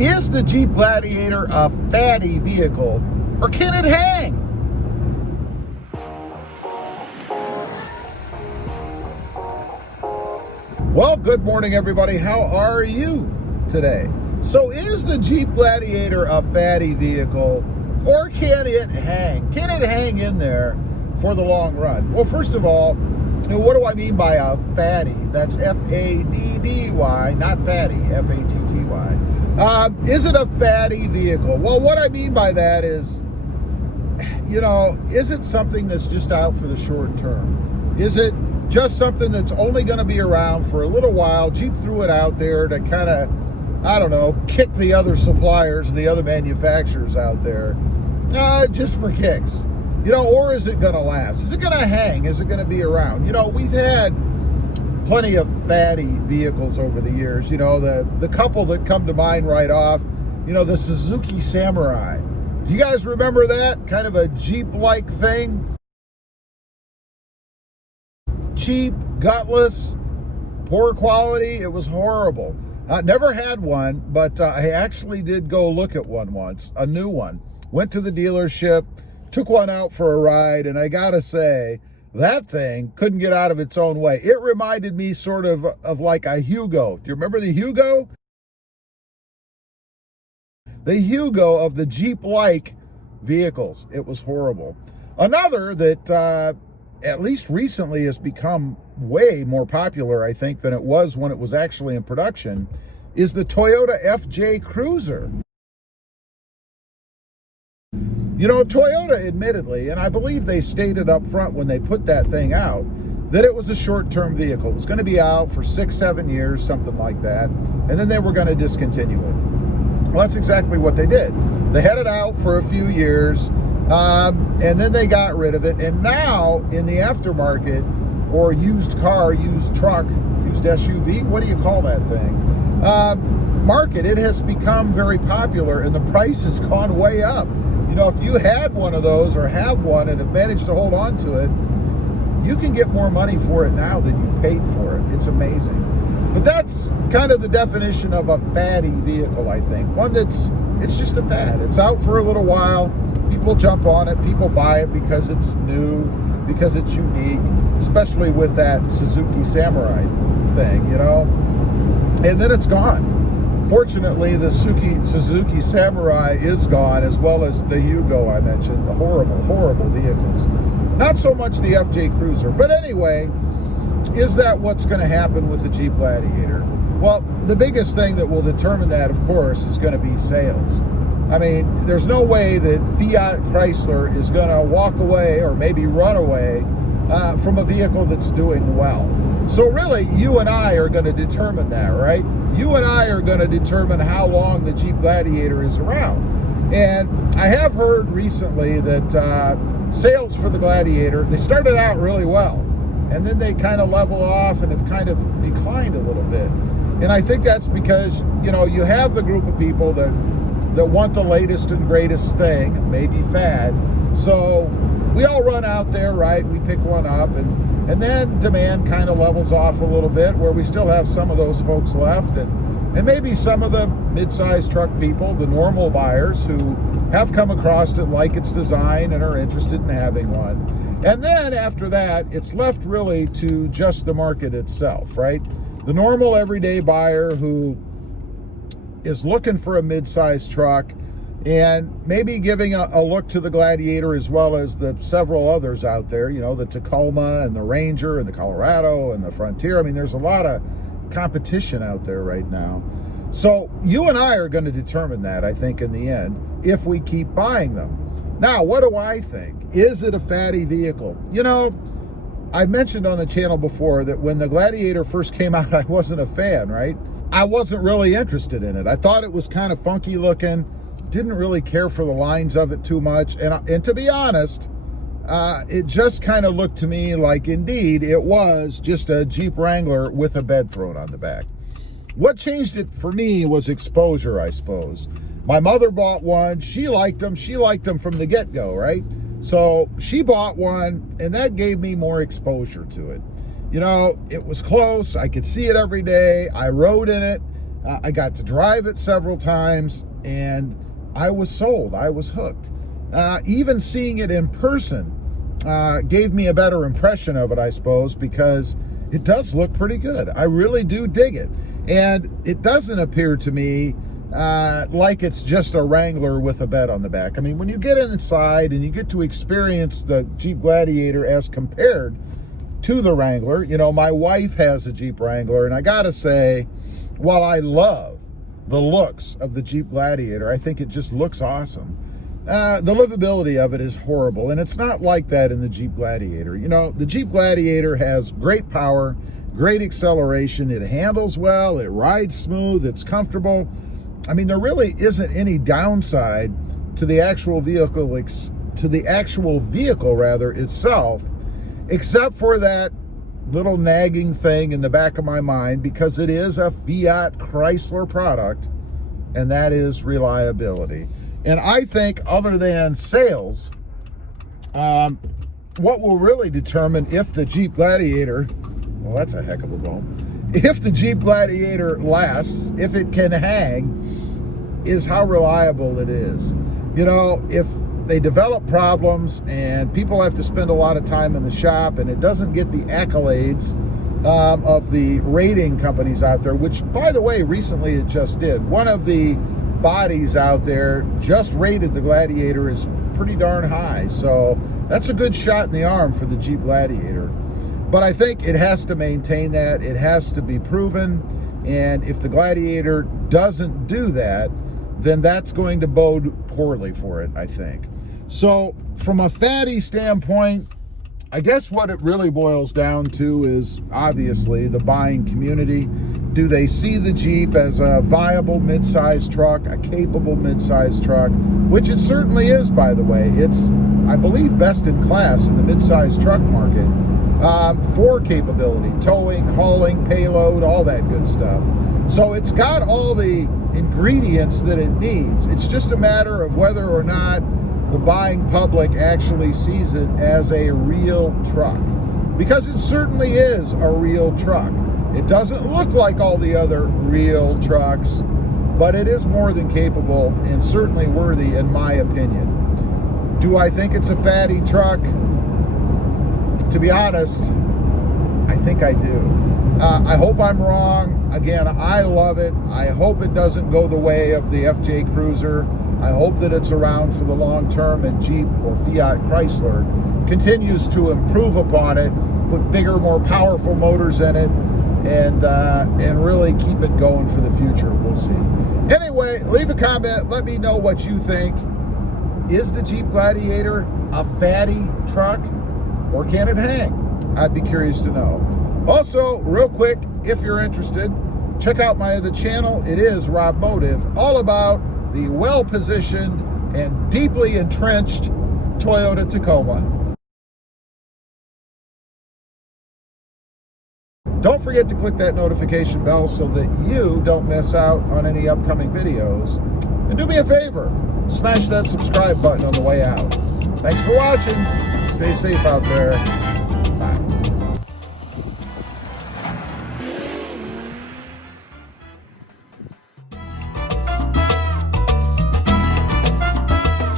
Is the Jeep Gladiator a fatty vehicle, or can it hang? Well, good morning, everybody. How are you today? So is the Jeep Gladiator a fatty vehicle, or can it hang? Can it hang in there for the long run? Well, first of all, what do I mean by a fatty? That's F-A-D-D-Y, not fatty, F-A-T-T-Y. Is it a fatty vehicle? Well, what I mean by that is, is it something that's just out for the short term? Is it just something that's only going to be around for a little while? Jeep threw it out there to kind of, kick the other suppliers and the other manufacturers out there, just for kicks. Or is it going to last? Is it going to hang? Is it going to be around? We've had plenty of fatty vehicles over the years. The couple that come to mind right off, the Suzuki Samurai. Do you guys remember that? Kind of a Jeep-like thing. Cheap, gutless, poor quality. It was horrible. I never had one, but I actually did go look at one once, a new one. Went to the dealership, took one out for a ride, and I gotta say, that thing couldn't get out of its own way. It reminded me sort of like a Hugo. Do you remember the Hugo? The Hugo of the Jeep-like vehicles. It was horrible. Another that at least recently has become way more popular, I think, than it was when it was actually in production, is the Toyota FJ Cruiser. Toyota admittedly, and I believe they stated up front when they put that thing out, that it was a short-term vehicle. It was going to be out for 6-7 years, something like that, and then they were going to discontinue it. Well, that's exactly what they did. They had it out for a few years, and then they got rid of it, and now in the aftermarket, or used car, used truck, used SUV, what do you call that thing? Market, it has become very popular, and the price has gone way up. If you had one of those or have one and have managed to hold on to it, you can get more money for it now than you paid for it. It's amazing. But that's kind of the definition of a fatty vehicle, I think. One it's just a fad. It's out for a little while. People jump on it. People buy it because it's new, because it's unique, especially with that Suzuki Samurai thing, and then it's gone. Fortunately, the Suzuki Samurai is gone, as well as the Hugo I mentioned, the horrible, horrible vehicles. Not so much the FJ Cruiser. But anyway, is that what's going to happen with the Jeep Gladiator? Well, the biggest thing that will determine that, of course, is going to be sales. I mean, there's no way that Fiat Chrysler is going to walk away or maybe run away from a vehicle that's doing well. So really, you and I are going to determine that, right? You and I are going to determine how long the Jeep Gladiator is around. And I have heard recently that sales for the Gladiator, they started out really well, and then they kind of level off and have kind of declined a little bit. And I think that's because, you have the group of people that want the latest and greatest thing, maybe fad. So we all run out there, right? We pick one up, and then demand kind of levels off a little bit, where we still have some of those folks left, and maybe some of the mid-sized truck people, the normal buyers who have come across it, like its design, and are interested in having one. And then after that, it's left really to just the market itself, right? The normal everyday buyer who is looking for a mid-sized truck, and maybe giving a look to the Gladiator as well as the several others out there, the Tacoma and the Ranger and the Colorado and the Frontier. I mean, there's a lot of competition out there right now. So you and I are going to determine that, I think, in the end, if we keep buying them. Now, what do I think? Is it a fatty vehicle? I mentioned on the channel before that when the Gladiator first came out, I wasn't a fan, right? I wasn't really interested in it. I thought it was kind of funky looking. Didn't really care for the lines of it too much. And to be honest, it just kind of looked to me like, indeed, it was just a Jeep Wrangler with a bed thrown on the back. What changed it for me was exposure, I suppose. My mother bought one. She liked them. She liked them from the get-go, right? So she bought one, and that gave me more exposure to it. It was close. I could see it every day. I rode in it. I got to drive it several times, and I was sold. I was hooked. Even seeing it in person gave me a better impression of it, I suppose, because it does look pretty good. I really do dig it. And it doesn't appear to me like it's just a Wrangler with a bed on the back. I mean, when you get inside and you get to experience the Jeep Gladiator as compared to the Wrangler, you know, my wife has a Jeep Wrangler, and I gotta say, while I love the looks of the Jeep Gladiator, I think it just looks awesome. The livability of it is horrible, and it's not like that in the Jeep Gladiator. You know, the Jeep Gladiator has great power, great acceleration, it handles well, it rides smooth, it's comfortable. I mean, there really isn't any downside to the actual vehicle, itself, except for that little nagging thing in the back of my mind, because it is a Fiat Chrysler product, and that is reliability. And I think, other than sales, what will really determine if the Jeep Gladiator, well, that's a heck of a bone, if the Jeep Gladiator lasts, if it can hang, is how reliable it is. You know, if they develop problems and people have to spend a lot of time in the shop and it doesn't get the accolades of the rating companies out there, which, by the way, recently it just did. One of the bodies out there just rated the Gladiator as pretty darn high. So that's a good shot in the arm for the Jeep Gladiator. But I think it has to maintain that. It has to be proven. And if the Gladiator doesn't do that, then that's going to bode poorly for it, I think. So from a Faddy standpoint, I guess what it really boils down to is obviously the buying community. Do they see the Jeep as a viable mid-size truck, a capable mid-size truck, which it certainly is, by the way. It's, I believe, best in class in the mid-size truck market for capability, towing, hauling, payload, all that good stuff. So it's got all the ingredients that it needs. It's just a matter of whether or not the buying public actually sees it as a real truck, because it certainly is a real truck. It doesn't look like all the other real trucks, but it is more than capable and certainly worthy, in my opinion. Do I think it's a Faddy truck? To be honest, I think I do. I hope I'm wrong. Again, I love it. I hope it doesn't go the way of the FJ Cruiser. I hope that it's around for the long term and Jeep or Fiat Chrysler continues to improve upon it, put bigger, more powerful motors in it, and really keep it going for the future. We'll see. Anyway, leave a comment. Let me know what you think. Is the Jeep Gladiator a Faddy truck, or can it hang? I'd be curious to know. Also, real quick, if you're interested, check out my other channel. It is Rob Motive, all about the well-positioned and deeply entrenched Toyota Tacoma. Don't forget to click that notification bell so that you don't miss out on any upcoming videos. And do me a favor, smash that subscribe button on the way out. Thanks for watching. Stay safe out there.